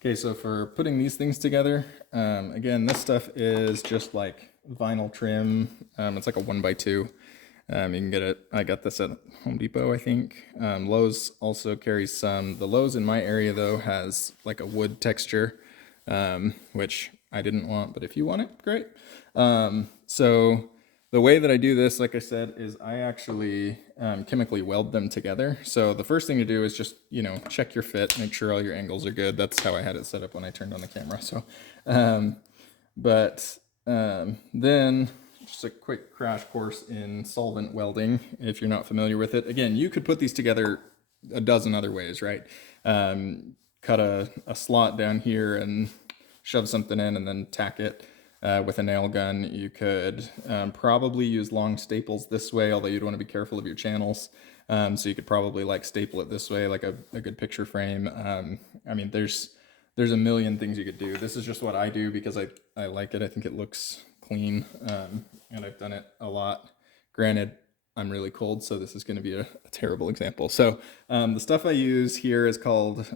Okay, so for putting these things together, again, this stuff is just like vinyl trim. It's like a 1x2. You can get it, I got this at Home Depot, I think. Lowe's also carries some. The Lowe's in my area, though, has like a wood texture, which I didn't want, but if you want it, great. So the way that I do this, like I said, is I actually chemically weld them together. So the first thing to do is just, check your fit, make sure all your angles are good. That's how I had it set up when I turned on the camera. So, then just a quick crash course in solvent welding, if you're not familiar with it. Again, you could put these together a dozen other ways, right? Cut a slot down here and shove something in and then tack it with a nail gun. You could probably use long staples this way, although you'd want to be careful of your channels. So you could probably like staple it this way, like a good picture frame. I mean, there's a million things you could do. This is just what I do because I like it. I think it looks clean, and I've done it a lot. Granted, I'm really cold, so this is going to be a terrible example. So the stuff I use here is called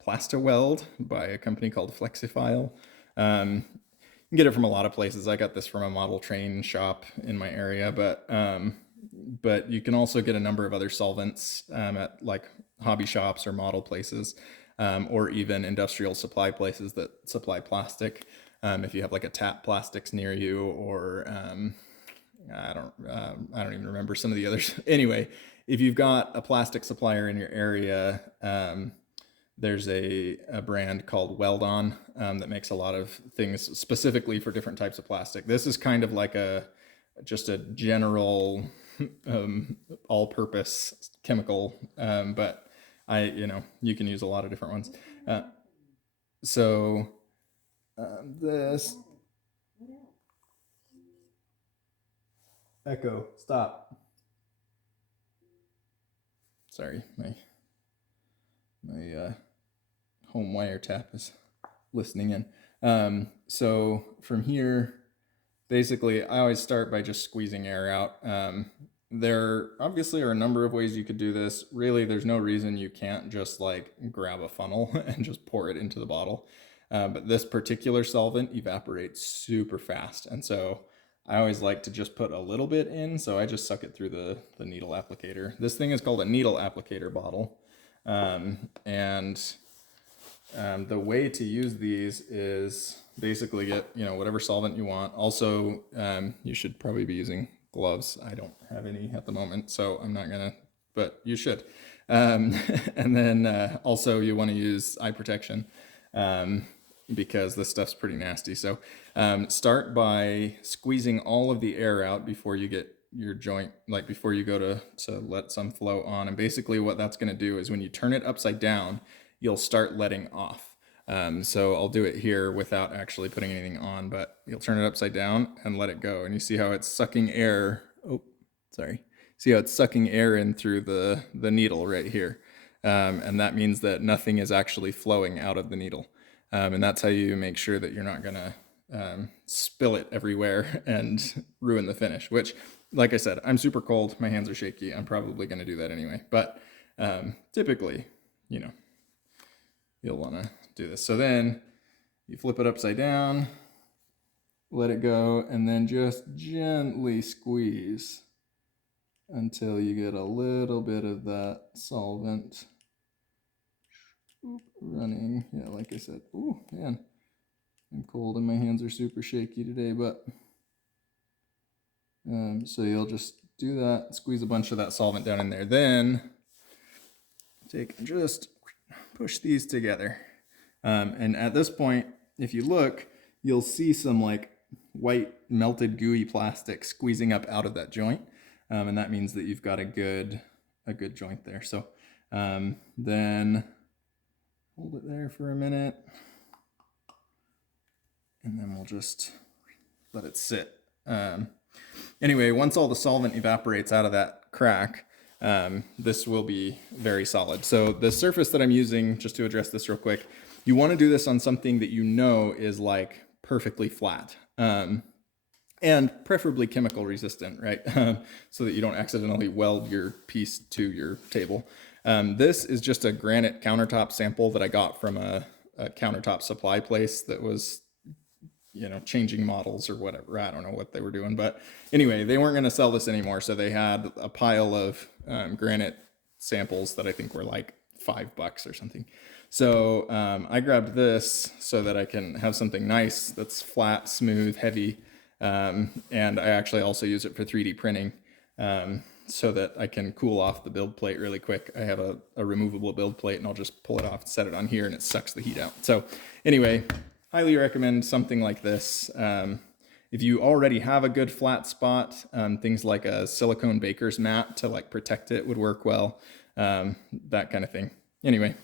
Plasta-Weld by a company called Flexifile. You can get it from a lot of places. I got this from a model train shop in my area, but you can also get a number of other solvents at like hobby shops or model places, or even industrial supply places that supply plastic. If you have like a Tap Plastics near you, or I don't even remember some of the others. Anyway, if you've got a plastic supplier in your area, there's a brand called Weldon that makes a lot of things specifically for different types of plastic. This is kind of like just a general all-purpose chemical, but you can use a lot of different ones. So this Echo, stop. Sorry, my home wiretap is listening in. So from here, basically, I always start by just squeezing air out. There obviously are a number of ways you could do this. Really, there's no reason you can't just like grab a funnel and just pour it into the bottle. But this particular solvent evaporates super fast. And so I always like to just put a little bit in. So I just suck it through the needle applicator. This thing is called a needle applicator bottle. The way to use these is basically get, whatever solvent you want. Also, you should probably be using gloves. I don't have any at the moment, so I'm not gonna, but you should. And then also you want to use eye protection, because this stuff's pretty nasty. So start by squeezing all of the air out before you get your joint, like before you go to let some flow on. And basically what that's going to do is when you turn it upside down, you'll start letting off. So I'll do it here without actually putting anything on, but you'll turn it upside down and let it go. And you see how it's sucking air. Oh, sorry. See how it's sucking air in through the needle right here. And that means that nothing is actually flowing out of the needle. And that's how you make sure that you're not gonna spill it everywhere and ruin the finish, which, like I said, I'm super cold, my hands are shaky, I'm probably gonna do that anyway. But typically, you'll wanna do this. So then you flip it upside down, let it go, and then just gently squeeze until you get a little bit of that solvent running. Yeah, like I said, ooh, man, I'm cold and my hands are super shaky today, but so you'll just do that, squeeze a bunch of that solvent down in there. Then just push these together. And at this point, if you look, you'll see some like white melted gooey plastic squeezing up out of that joint. And that means that you've got a good joint there. So then hold it there for a minute, and then we'll just let it sit. Anyway, once all the solvent evaporates out of that crack, this will be very solid. So the surface that I'm using, just to address this real quick, you want to do this on something that is like perfectly flat. And preferably chemical resistant, right? So that you don't accidentally weld your piece to your table. This is just a granite countertop sample that I got from a a countertop supply place that was, you know, changing models or whatever. I don't know what they were doing, but anyway, they weren't going to sell this anymore. So they had a pile of granite samples that I think were like $5 or something. So I grabbed this so that I can have something nice that's flat, smooth, heavy, and I actually also use it for 3D printing, so that I can cool off the build plate really quick. I have a removable build plate, and I'll just pull it off, set it on here, and it sucks the heat out. So anyway, highly recommend something like this. If you already have a good flat spot, things like a silicone baker's mat to like protect it would work well, that kind of thing. Anyway,